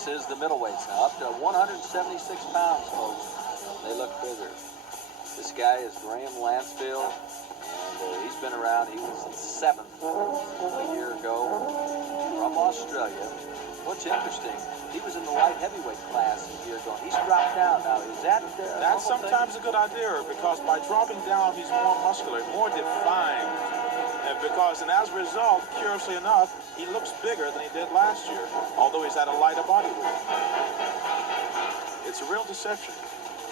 This is the middleweights now, up to 176 pounds, folks. They look bigger. This guy is Graham Lansfield, and he's been around. He was in 7th a year ago from Australia. What's interesting, he was in the light heavyweight class a year ago. He's dropped down now. Is that that's sometimes a good idea, because by dropping down, he's more muscular, more defined. And as a result, curiously enough, he looks bigger than he did last year, although he's had a lighter body weight. It's a real deception.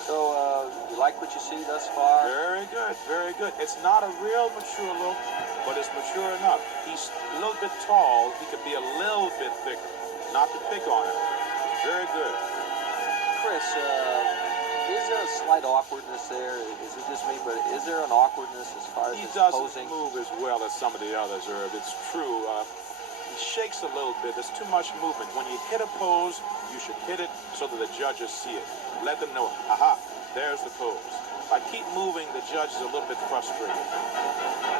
So, you like what you see thus far? Very good, very good. It's not a real mature look, but it's mature enough. He's a little bit tall. He could be a little bit thicker. Not to pick on him. Very good. Chris, is there a slight awkwardness there? Is it just me, but is there an awkwardness as far as he his doesn't posing? Move as well as some of the others, Irv. It's true. He shakes a little bit. There's too much movement. When you hit a pose, you should hit it so that the judges see it. Let them know, aha, there's the pose. If I keep moving, the judge is a little bit frustrated.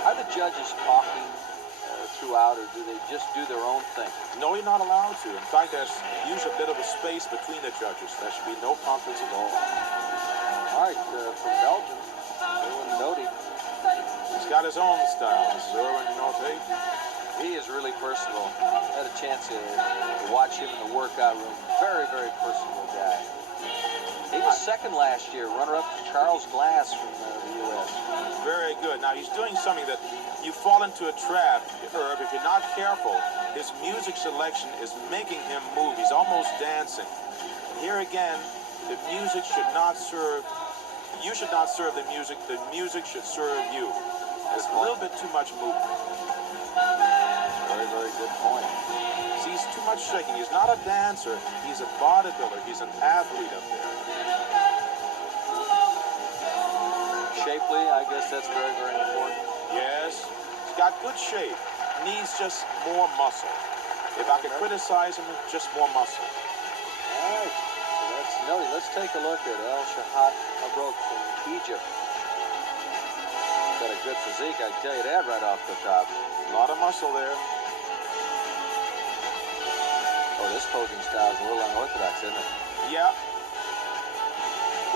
Are the judges talking throughout, or do they just do their own thing? No, you're not allowed to. In fact, there's usually a bit of a space between the judges. There should be no conflicts at all. All right, from Belgium, Noty. He's got his own style. This is Irving Knoller. He is really personable. I had a chance to watch him in the workout room. Very, very personable guy. He was second last year, runner-up to Charles Glass from the U.S. Very good. Now, he's doing something that you fall into a trap, Irv. If you're not careful, his music selection is making him move. He's almost dancing. Here again, the music should not serve. You should not serve the music should serve you. There's a little bit too much movement. Very, very good point. See, he's too much shaking. He's not a dancer. He's a bodybuilder. He's an athlete up there. Shapely, I guess that's very, very important. Yes. He's got good shape. Needs just more muscle. If I could criticize him, just more muscle. All right. So that's Noty. Let's take a look at Shahat Aro from Egypt. Got a good physique, I can tell you that right off the top. A lot of muscle there. Oh, this posing style is a little unorthodox, isn't it? Yeah.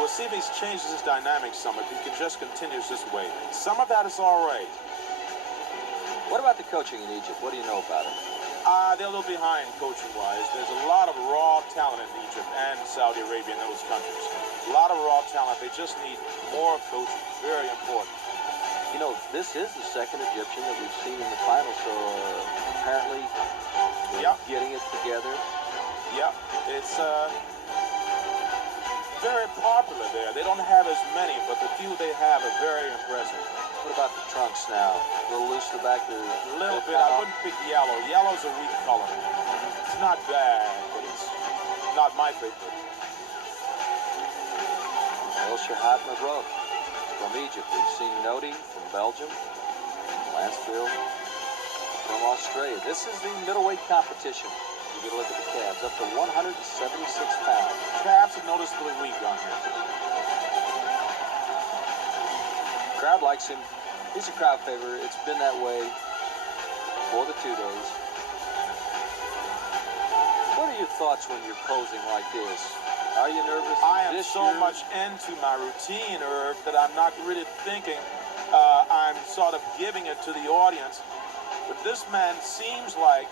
We'll see if he changes his dynamics some, if he can just continues this way. Some of that is all right. What about the coaching in Egypt? What do you know about it? They're a little behind coaching-wise. There's a lot of raw talent in Egypt and Saudi Arabia and those countries. A lot of raw talent. They just need more coaching. Very important. You know, this is the second Egyptian that we've seen in the final, so apparently getting it together. Yep, it's very popular there. They don't have as many, but the few they have are very impressive. What about the trunks now? A little loose to the back there? A little bit. I wouldn't pick yellow. Yellow's a weak color. It's not bad, but it's not my favorite. Well, Shahat Aro from Egypt. We've seen Noty from Belgium, Lansfield from Australia. This is the middleweight competition. You get a look at the calves, up to 176 pounds. Calves are noticeably weak on him. Crowd likes him. He's a crowd favorite. It's been that way for the 2 days. What are your thoughts when you're posing like this? Are you nervous? I am so much into my routine, Irv, that I'm not really thinking. I'm sort of giving it to the audience. But this man seems like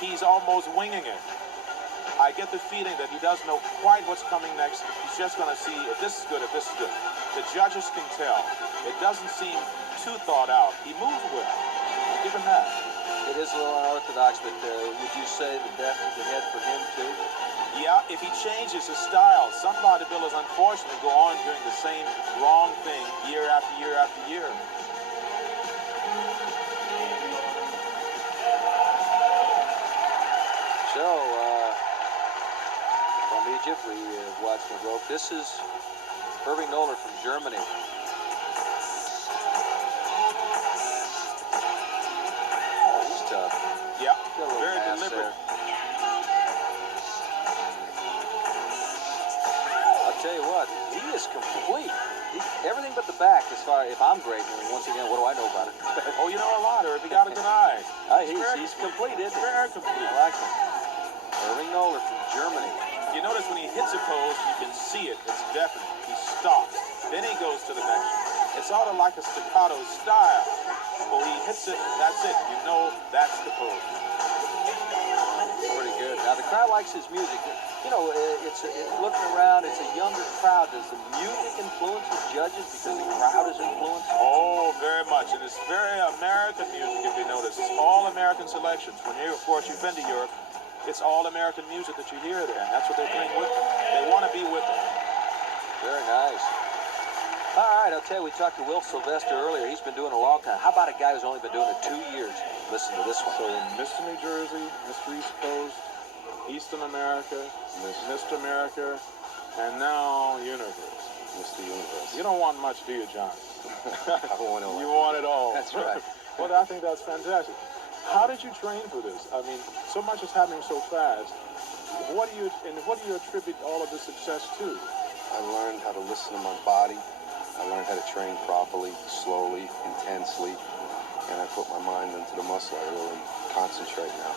he's almost winging it. I get the feeling that he doesn't know quite what's coming next. He's just going to see if this is good, if this is good. The judges can tell. It doesn't seem too thought out. He moves well. Give him that. It is a little unorthodox, but would you say the death is ahead for him, too? Yeah, if he changes his style. Some bodybuilders, unfortunately, go on doing the same wrong thing year after year after year. So, from Egypt, we watched the rope. This is Irving Knoller from Germany. Oh, he's tough. Yeah, Got a little very mass deliberate. there. I'll tell you what, he is complete. Everything but the back, as far if I'm grading him. Once again, what do I know about it? Oh, you know a lot, Irv. He got a good eye. He's complete, isn't he? Very complete. I like him. Irving Knoller from Germany. You notice when he hits a pose, you can see it. It's definite. He stops. Then he goes to the next one. It's sort of like a staccato style. Well, he hits it, that's it. You know that's the pose. Pretty good. Now, the crowd likes his music. You know, looking around, it's a younger crowd. Does the music influence the judges because the crowd is influenced? Oh, very much. And it's very American music, if you notice. It's all American selections. When you, of course, you've been to Europe, it's all American music that you hear there. And that's what they bring with them. They want to be with them. Very nice. All right, I'll tell you, we talked to Will Sylvester earlier. He's been doing it a long time. How about a guy who's only been doing it 2 years? Listen to this one. So Mr. New Jersey, Mr. East Coast, Eastern America, Mr. America, and now Universe. Mr. Universe. You don't want much, do you, John? I want it all. You want it all. That's right. Well, I think that's fantastic. How did you train for this? I mean, so much is happening so fast. What do you attribute all of the success to? I learned how to listen to my body. I learned how to train properly, slowly, intensely, and I put my mind into the muscle. I really concentrate now.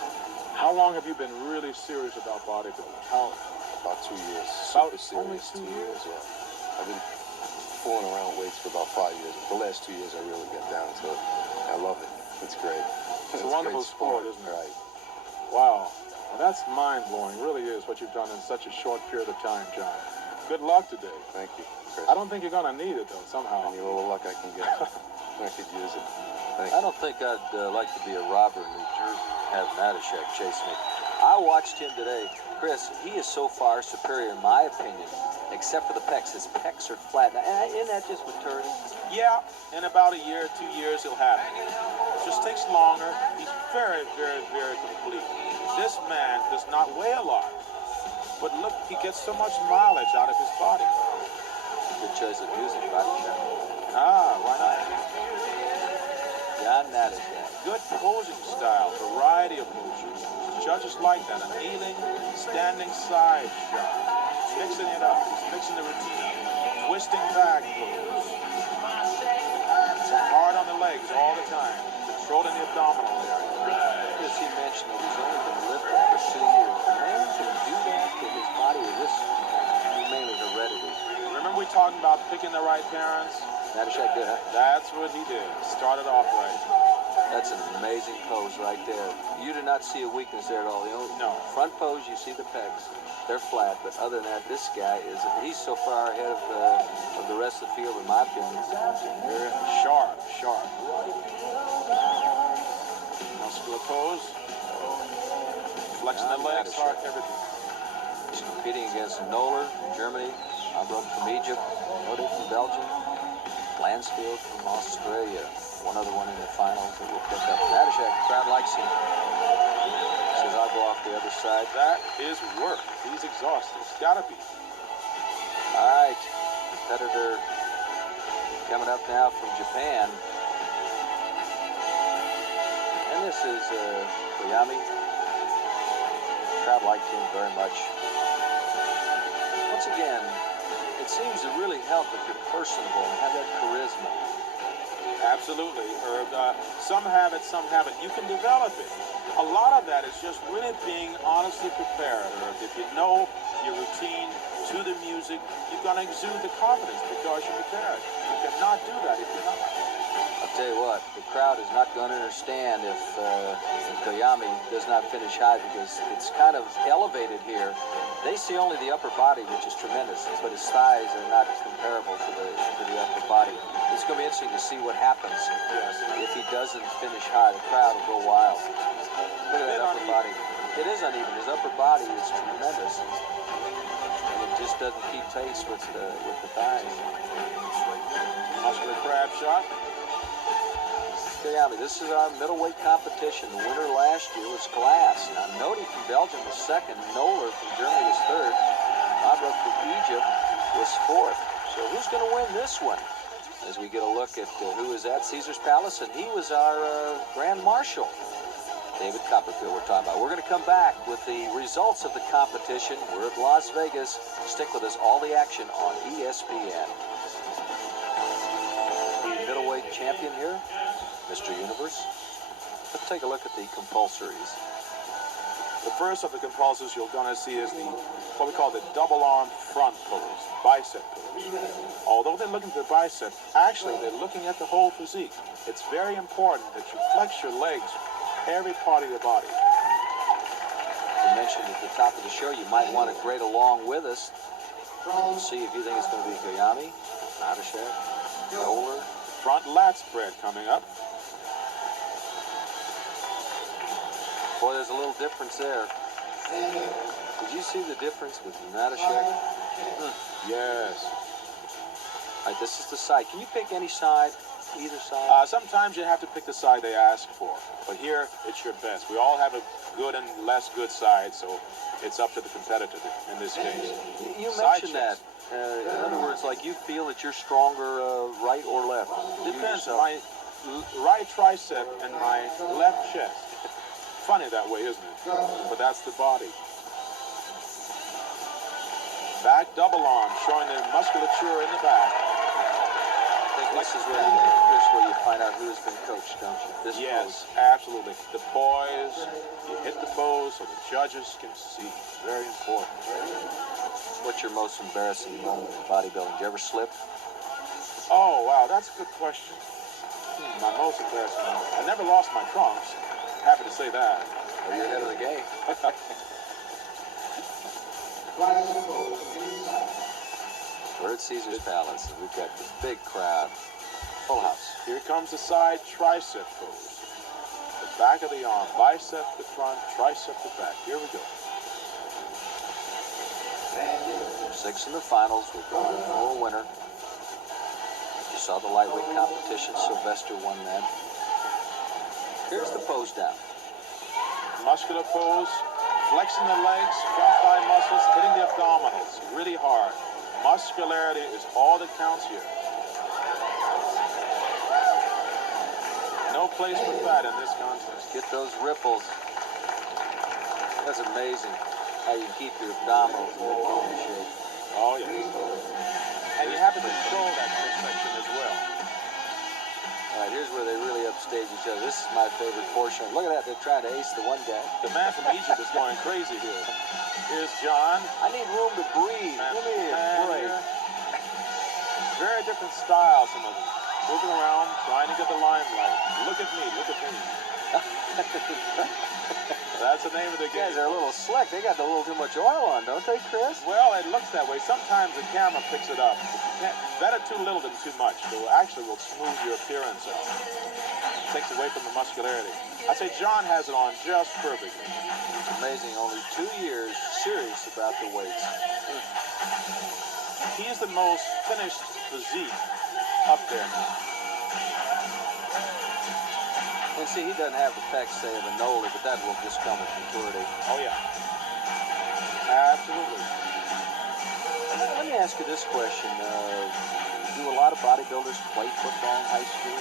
How long have you been really serious about bodybuilding? About 2 years. About Super only serious. 2 years? Yeah. I've been fooling around weights for about 5 years. But the last 2 years I really got down to it. I love it. It's great. It's a wonderful sport, isn't it? Right. Wow. Well, that's mind-blowing. It really is what you've done in such a short period of time, John. Good luck today. Thank you, Chris. I don't think you're going to need it, though, somehow. Any little luck I can get. I could use it. Thank I you. don't think I'd like to be a robber in New Jersey and have Hnatyschak chase me. I watched him today. Chris, he is so far superior in my opinion, except for the pecs. His pecs are flat. Now, isn't that just maturity? Yeah, in about a year, 2 years, he'll have it. It just takes longer. He's very, very, very complete. This man does not weigh a lot. But look, he gets so much mileage out of his body. Good choice of music, Hnatyschak. Why not? John Hnatyschak. Good posing style, variety of motions. Judges like that. A kneeling, standing side shot. Mixing it up. He's mixing the routine up. Twisting back pose. Hard on the legs all the time. Controlling the abdominal area. As he mentioned, he's only been lifting for 2 years. Man can do that to his body with this mainly heredity. Remember we talking about picking the right parents? Hnatyschak did, huh? That's what he did. Started off right. That's an amazing pose right there. You do not see a weakness there at all. The only No. front pose, you see the pecs. They're flat, but other than that, this guy he's so far ahead of the rest of the field, in my opinion. Very sharp. Muscular pose. Flexing the legs, hard, everything. He's competing against Knoller from Germany, Abro from Egypt, Noty from Belgium, Lansfield from Australia. One other one in the finals that we'll pick up. Hnatyschak, the crowd likes him. Says I'll go off the other side. That is work. He's exhausted. It's gotta be. All right, competitor coming up now from Japan. And this is Kyami. Crowd liked him very much. Once again, it seems to really help if you're personable and have that charisma. Absolutely, Herb. Some have it, some haven't. You can develop it. A lot of that is just really being honestly prepared, Herb. If you know your routine to the music, you're going to exude the confidence because you're prepared. You cannot do that if you're not. I'll tell you what, the crowd is not going to understand if Kyami does not finish high because it's kind of elevated here. They see only the upper body, which is tremendous, but his thighs are not comparable to the upper body. It's going to be interesting to see what happens if he doesn't finish high. The crowd will go wild. Look at that upper body. It is uneven. His upper body is tremendous, and it just doesn't keep pace with the thighs. Muscular crab shot. Kyami, this is our middleweight competition. The winner last year was Glass. Now, Noty from Belgium was second. Knoller from Germany was third. Abro from Egypt was fourth. So who's going to win this one? As we get a look at who is at Caesar's Palace, and he was our Grand Marshal, David Copperfield we're talking about. We're going to come back with the results of the competition. We're at Las Vegas. Stick with us. All the action on ESPN. The middleweight champion here, Mr. Universe. Let's take a look at the compulsories. The first of the compulsors you're going to see is what we call the double arm front pose, bicep pose. Although they're looking at the bicep, actually they're looking at the whole physique. It's very important that you flex your legs, every part of your body. You mentioned at the top of the show you might want to grade along with us. See if you think it's going to be Kyami, Hnatyschak, Knoller. Front lat spread coming up. Boy, there's a little difference there. Did you see the difference with Hnatyschak? Yes. All right, this is the side. Can you pick any side, either side? Sometimes you have to pick the side they ask for, but here it's your best. We all have a good and less good side, so it's up to the competitor in this case. You Side mentioned chest. that. In other words, like you feel that you're stronger right or left. Depends. My right tricep and my left chest. Funny that way, isn't it? But that's the body. Back double arm, showing the musculature in the back. I think this is where you find out who's been coached, don't you? This Yes, pose. absolutely. The poise, you hit the pose so the judges can see. Very important. What's your most embarrassing moment in bodybuilding? Did you ever slip? Oh, wow, that's a good question. My most embarrassing moment. I never lost my trunks. Happy to say that. Well, you're ahead of the game. We're at Caesar's Palace, and we've got this big crowd. Full house. Here comes the side tricep pose. The back of the arm, bicep to front, tricep to back. Here we go. 6 in the finals. We're going for a winner. You saw the lightweight competition. Sylvester won that. Here's the pose down. Muscular pose, flexing the legs, front thigh muscles, hitting the abdominals really hard. Muscularity is all that counts here. No place for fat in this contest. Get those ripples. That's amazing how you keep your abdominals in shape. Oh, yes. And you have to control that midsection as well. All right, here's where they really upstage each other. This is my favorite portion. Look at that. They're trying to ace the one guy. The man from Egypt is going crazy here. Here's John. I need room to breathe. Give me a break. Here. Very different style, some of them. Moving around, trying to get the limelight. Look at me, look at me. That's the name of the game. Guys are a little slick. They got a little too much oil on, don't they, Chris? Well, it looks that way. Sometimes the camera picks it up. Better too little than too much. It actually will smooth your appearance out. Takes away from the muscularity. I say John has it on just perfectly. It's amazing. Only 2 years serious about the weights. He's the most finished physique up there now. And see, he doesn't have the pecs, say, of a Knoller, but that will just come with maturity. Oh, yeah. Absolutely. Let me ask you this question. Do a lot of bodybuilders play football in high school?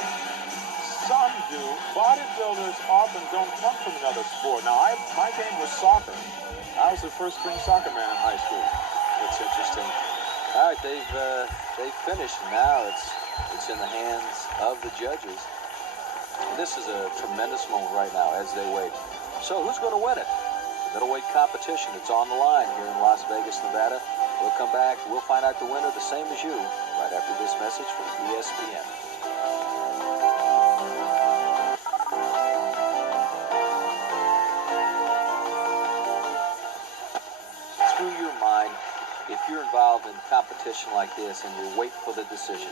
Some do. Bodybuilders often don't come from another sport. Now, my game was soccer. I was the first string soccer man in high school. That's interesting. All right, they've finished. Now it's in the hands of the judges. This is a tremendous moment right now as they wait. So who's going to win it? The middleweight competition. It's on the line here in Las Vegas, Nevada. We'll come back. We'll find out the winner, the same as you, right after this message from ESPN. Through your mind, if you're involved in competition like this and you wait for the decision.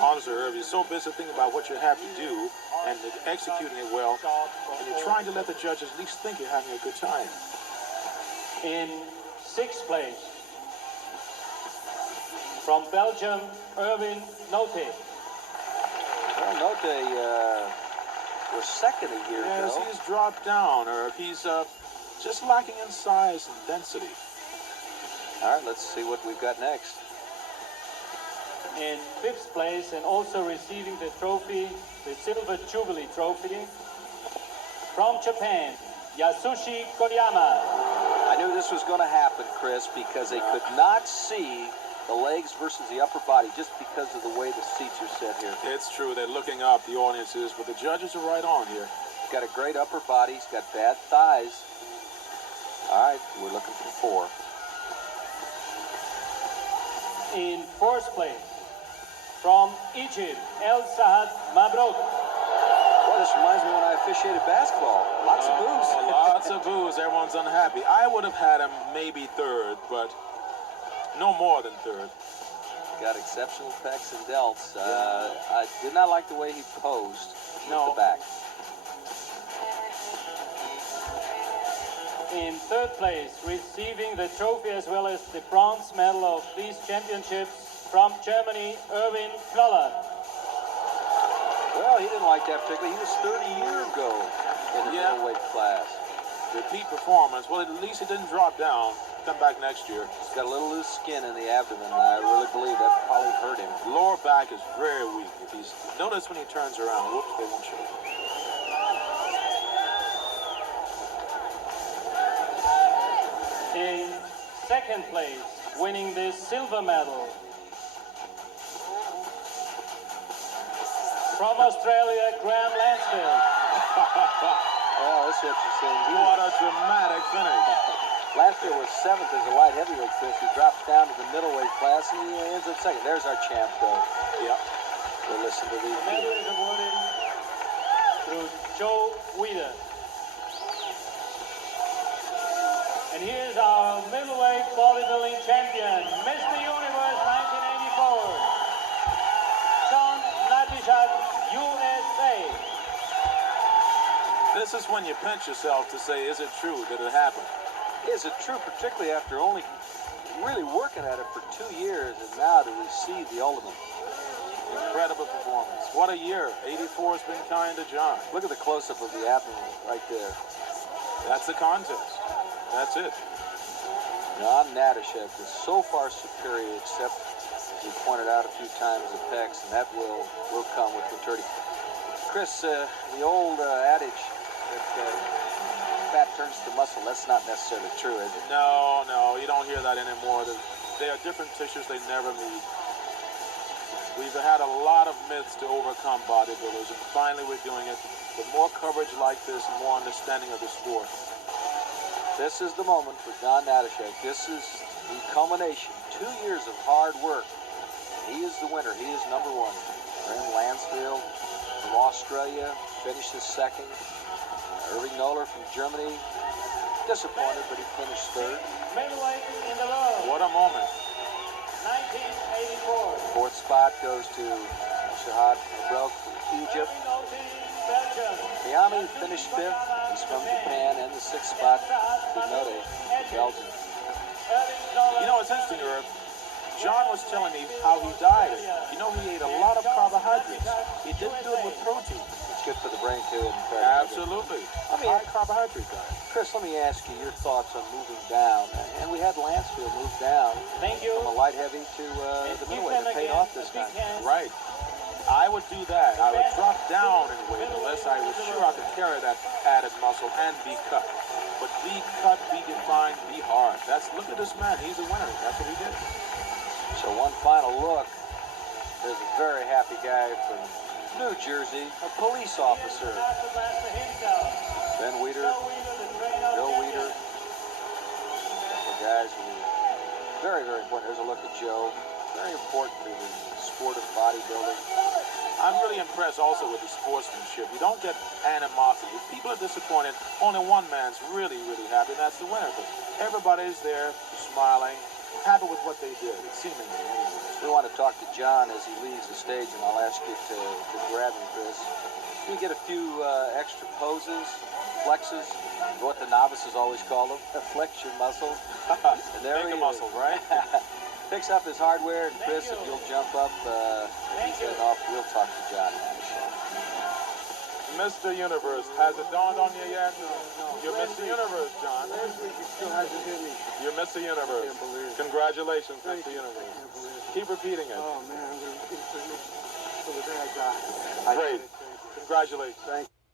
Honestly, Irv, you're so busy thinking about what you have to do and executing it well, and you're trying to let the judges at least think you're having a good time. In 6th place, from Belgium, Irving Knoller. Well, Noty was second a year Yes, ago. he's dropped down, Irv. He's just lacking in size and density. All right, let's see what we've got next. In 5th place, and also receiving the trophy, the Silver Jubilee Trophy, from Japan, Kyami. I knew this was going to happen, Chris, because they could not see the legs versus the upper body just because of the way the seats are set here. It's true, they're looking up, the audience is, but the judges are right on here. He's got a great upper body. He's got bad thighs. All right, we're looking for 4. In fourth place, from Egypt, El Shahat Aro. Well, this reminds me when I officiated basketball. Lots of booze. Lots of booze. Everyone's unhappy. I would have had him maybe third, but no more than third. Got exceptional pecs and delts. I did not like the way he posed with No. the back. In third place, receiving the trophy as well as the bronze medal of these championships from Germany, Irving Knoller. Well, he didn't like that particularly. He was 30 years ago in the middleweight class. Repeat performance. Well, at least he didn't drop down. Come back next year. He's got a little loose skin in the abdomen. I really believe that probably hurt him. Lower back is very weak. If he's notice when he turns around. Whoops, they won't show. In second place, winning the silver medal. From Australia, Graham Lansfield. Well, that's interesting. What a dramatic finish. Last year was 7th as a light heavyweight, Chris. He drops down to the middleweight class and he ends up 2nd. There's our champ, though. Yep. We'll listen to these. The medal is awarded through Joe Weider. And here's our middleweight bodybuilding champion, Mr. Universe 1984, Hnatyschak, USA. This is when you pinch yourself to say, is it true? Did it happen? Is it true, particularly after only really working at it for 2 years, and now to receive the ultimate? Incredible performance. What a year. 84 has been kind to John. Look at the close-up of the abdomen right there. That's the contest. That's it. John Hnatyschak is so far superior, except, as he pointed out a few times, the pecs, and that will come with maturity. Chris, the old adage that fat turns to muscle, that's not necessarily true, is it? No, you don't hear that anymore. They are different tissues. They never meet. We've had a lot of myths to overcome bodybuilders, and finally we're doing it with more coverage like this and more understanding of the sport. This is the moment for John Hnatyschak. This is the culmination. 2 years of hard work. He is the winner. He is number 1. Graham Lansfield from Australia finished his 2nd. Irving Knoller from Germany, disappointed, but he finished 3rd. Middleweight in the world, What a moment. 1984. 4th spot goes to Shahat Aro from Egypt. Noty, Belgium. Kyami finished 5th. He's from Japan. And the 6th spot to Noty, Belgium. You know, it's interesting, Irv. John was telling me how he died. You know, he ate a lot of carbohydrates. He didn't do it with protein. It's good for the brain, too. And Absolutely. Let me High carbohydrate diet. Chris, let me ask you your thoughts on moving down. And we had Lansfield move down Thank you. from a light heavy to the middleweight. It paid off this time. Right. I would do that. I would drop down in weight unless I was sure I could carry that added muscle and be cut. But be cut, be defined, be hard. Look at this man. He's a winner. That's what he did. So one final look. There's a very happy guy from New Jersey, a police officer. Ben Weider, Joe Weider. The guys who are very, very important. There's a look at Joe. Very important to the sport of bodybuilding. I'm really impressed also with the sportsmanship. You don't get animosity. If people are disappointed, only one man's really, really happy, and that's the winner. But everybody's there smiling, happy with what they did, seemingly anyway. We want to talk to John as he leaves the stage, and I'll ask you to grab him, Chris. You get a few extra poses, flexes, what the novices always call them, flex your muscles. And there Make he a muscle, is. right? Picks up his hardware, and Chris, if you'll jump up, he's heading off. We'll talk to John Hnatyschak. Mr. Universe, has it dawned on you yet? You're Mr. Universe, John. Still hasn't hit me. You're Mr. Universe. Can't believe it. Congratulations, Mr. Universe. Can't believe it. Keep repeating it. Oh man, I'm gonna repeat it for the bad guy. Great. Congratulations. Thank you.